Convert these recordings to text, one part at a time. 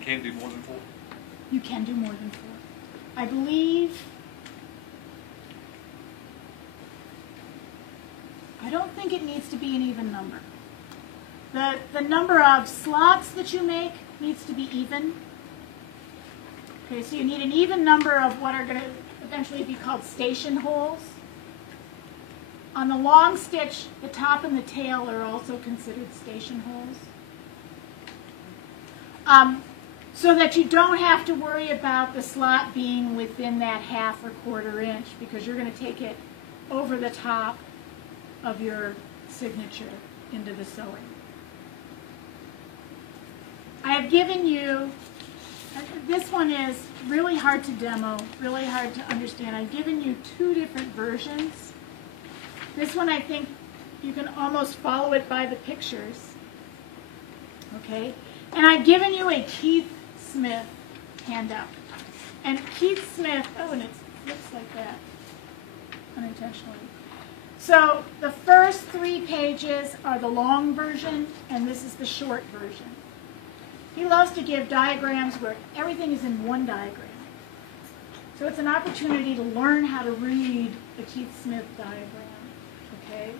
can't do more than 4? You can do more than 4. I believe, I don't think it needs to be an even number. The number of slots that you make needs to be even. Okay, so you need an even number of what are going to eventually be called station holes. On the long stitch, the top and the tail are also considered station holes. So that you don't have to worry about the slot being within that 1/2 or 1/4 inch, because you're going to take it over the top of your signature into the sewing. I have given you, this one is really hard to demo, really hard to understand. I've given you 2 different versions. This one, I think you can almost follow it by the pictures. Okay? And I've given you a Keith Smith handout. And Keith Smith, oh, and it looks like that unintentionally. So the first 3 pages are the long version, and this is the short version. He loves to give diagrams where everything is in one diagram. So it's an opportunity to learn how to read the Keith Smith diagram. Okay?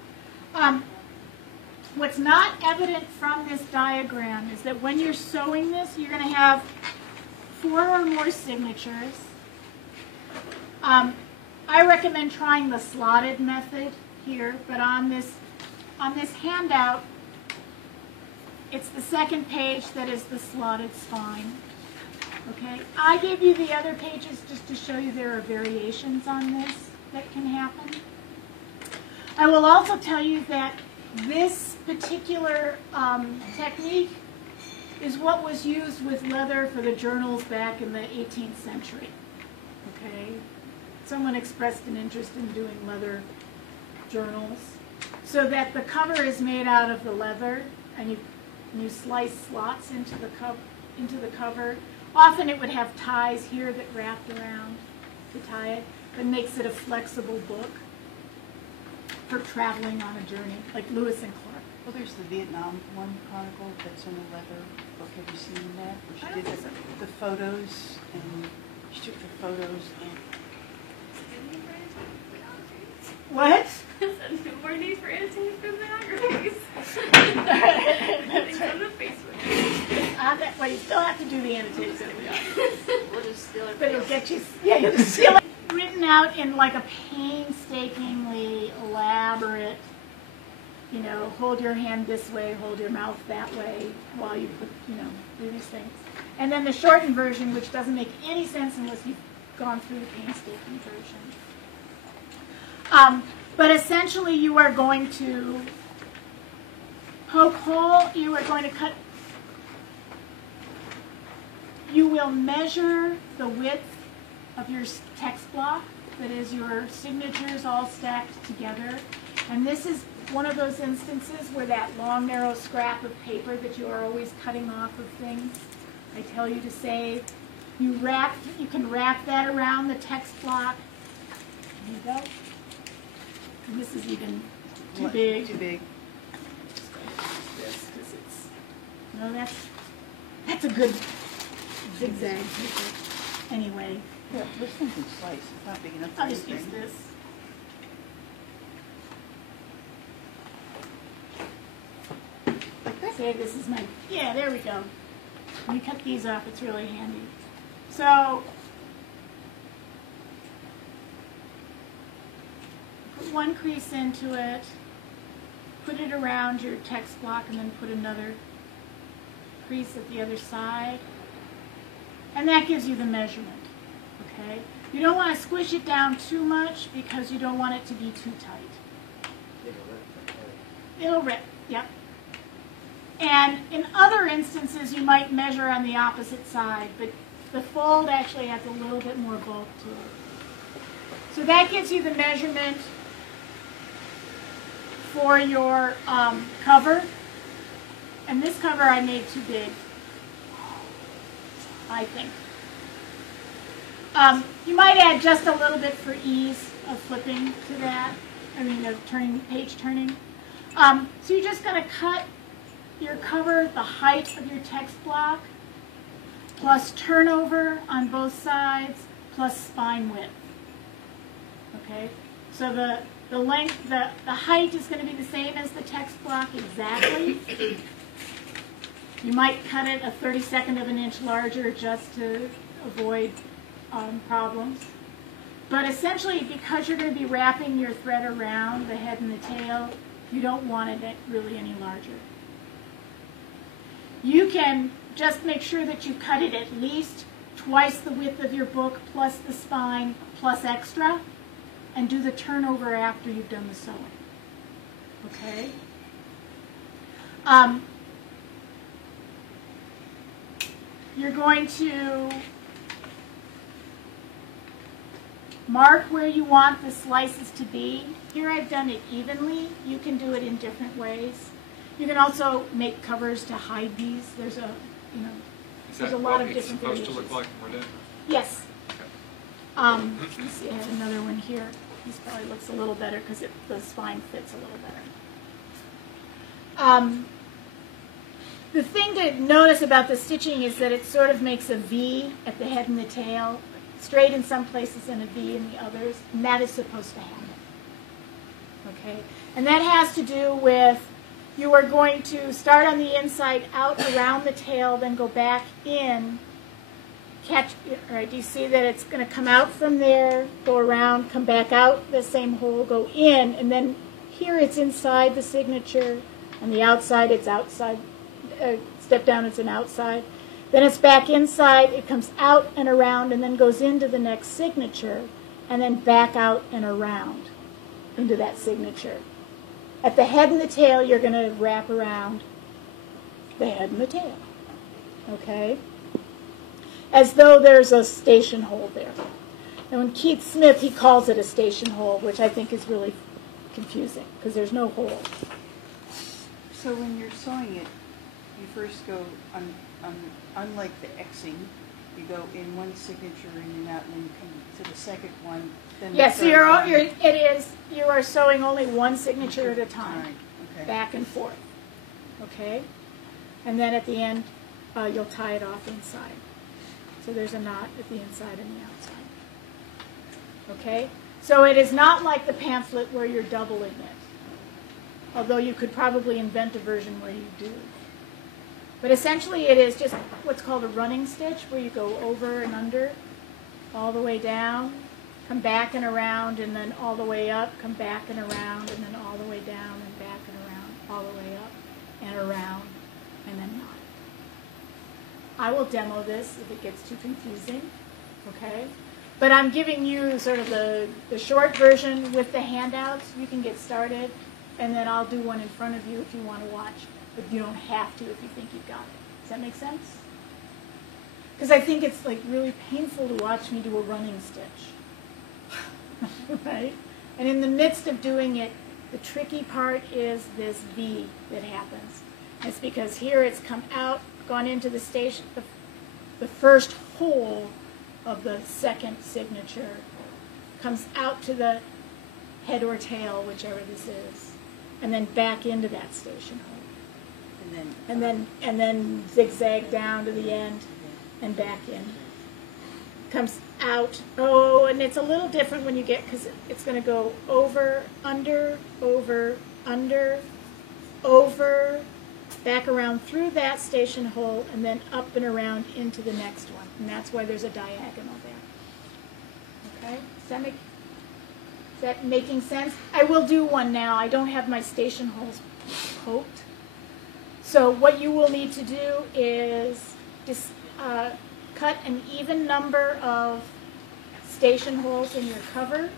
What's not evident from this diagram is that when you're sewing this, you're going to have 4 or more signatures. I recommend trying the slotted method here, but on this handout, it's the second page that is the slotted spine. Okay? I gave you the other pages just to show you there are variations on this that can happen. I will also tell you that this particular technique is what was used with leather for the journals back in the 18th century. Okay? Someone expressed an interest in doing leather journals, so that the cover is made out of the leather, and you slice slots into the cover. Often it would have ties here that wrapped around to tie it, but makes it a flexible book for traveling on a journey, like Lewis and Clark. Well, there's the Vietnam one chronicle that's in a leather book. Have you seen that? Where she did the photos, and she took the photos and... What? More need for annotations for biographies. It's on the Facebook. Well, you still have to do the annotations. We'll just steal it. But it'll get you, yeah, you'll just steal it. Written out in like a painstakingly elaborate, hold your hand this way, hold your mouth that way while you put, do these things. And then the shortened version, which doesn't make any sense unless you've gone through the painstaking version. But essentially you are going to poke hole, you are going to cut, you will measure the width of your text block, that is your signatures all stacked together. And this is one of those instances where that long, narrow scrap of paper that you are always cutting off of things, I tell you to save. You can wrap that around the text block. There you go. And this is even too big. Too big. This, because that's a good zigzag. Anyway. Yeah, this one can slice. It's not big enough for I'll just use anything. this. Say this is my, yeah, there we go. When you cut these off, it's really handy. So, put one crease into it, put it around your text block, and then put another crease at the other side. And that gives you the measurement. Okay? You don't want to squish it down too much because you don't want it to be too tight. It'll rip, yep. And in other instances, you might measure on the opposite side, but the fold actually has a little bit more bulk to it. So that gives you the measurement for your cover. And this cover I made too big, I think. You might add just a little bit for ease of flipping to that, of turning, page turning. So you're just going to cut your cover the height of your text block, plus turnover on both sides, plus spine width. Okay, so the length, the height is going to be the same as the text block exactly. You might cut it a 32nd of an inch larger just to avoid problems. But essentially, because you're going to be wrapping your thread around the head and the tail, you don't want it really any larger. You can just make sure that you cut it at least twice the width of your book plus the spine plus extra, and do the turnover after you've done the sewing. Okay? You're going to mark where you want the slices to be. Here I've done it evenly. You can do it in different ways. You can also make covers to hide these. There's a, you know, there's a lot of different supposed variations. to look like when we're done? Yes. Let's see, I have another one here. This probably looks a little better because the spine fits a little better. The thing to notice about the stitching is that it sort of makes a V at the head and the tail, straight in some places and a V in the others, and that is supposed to happen. Okay, and that has to do with you are going to start on the inside out around the tail, then go back in, catch, right, do you see that it's going to come out from there, go around, come back out the same hole, go in, and then here it's inside the signature, on the outside it's outside, step down it's an outside, then it's back inside, it comes out and around and then goes into the next signature, and then back out and around into that signature. At the head and the tail, you're going to wrap around the head and the tail, okay? As though there's a station hole there. And when Keith Smith, he calls it a station hole, which I think is really confusing because there's no hole. So when you're sewing it, you first go on unlike the Xing, you go in one signature and out, and then you come to the second one. Then Yes, the third one. you are sewing only one signature at a time, All right, okay. back and forth, okay? And then at the end, you'll tie it off inside. So there's a knot at the inside and the outside, okay? So it is not like the pamphlet where you're doubling it, although you could probably invent a version where you do. But essentially it is just what's called a running stitch, where you go over and under, all the way down, come back and around, and then all the way up, come back and around, and then all the way down and back and around, all the way up and around, and then knot. I will demo this if it gets too confusing, okay? But I'm giving you sort of the short version with the handouts. You can get started, and then I'll do one in front of you if you want to watch. But you don't have to if you think you've got it. Does that make sense? Because I think it's like really painful to watch me do a running stitch. Right? And in the midst of doing it, the tricky part is this V that happens. It's because here it's come out, gone into the station, the first hole of the second signature comes out to the head or tail, whichever this is, and then back into that station hole. And then zigzag down to the end and back in. Comes out. Oh, and it's a little different when you get, because it's going to go over, under, over, back around through that station hole, and then up and around into the next one. And that's why there's a diagonal there. Okay? Is that making sense? I will do one now. I don't have my station holes poked. So what you will need to do is just cut an even number of station holes in your cover,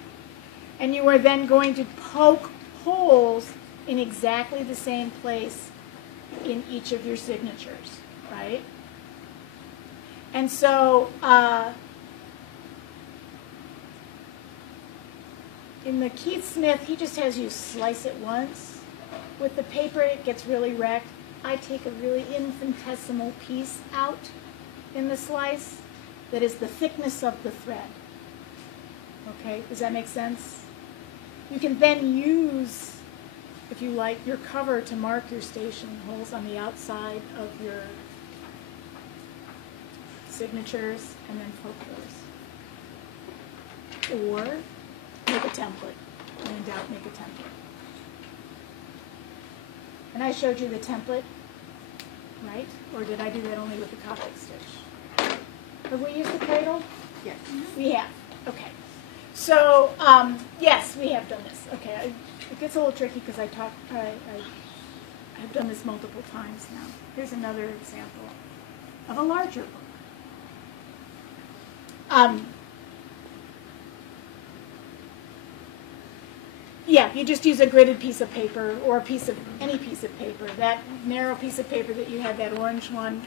and you are then going to poke holes in exactly the same place in each of your signatures, right? And so in the Keith Smith, he just has you slice it once. With the paper, it gets really wrecked. I take a really infinitesimal piece out in the slice that is the thickness of the thread. Okay, does that make sense? You can then use, if you like, your cover to mark your station holes on the outside of your signatures and then flip those. Or make a template. When in doubt, make a template. And I showed you the template, right? Or did I do that only with the Copic stitch? Have we used the cradle? Yes. We have. Okay. So, yes, we have done this. Okay. It gets a little tricky because I've done this multiple times now. Here's another example of a larger book. Yeah, you just use a gridded piece of paper or any piece of paper. That narrow piece of paper that you had, that orange one,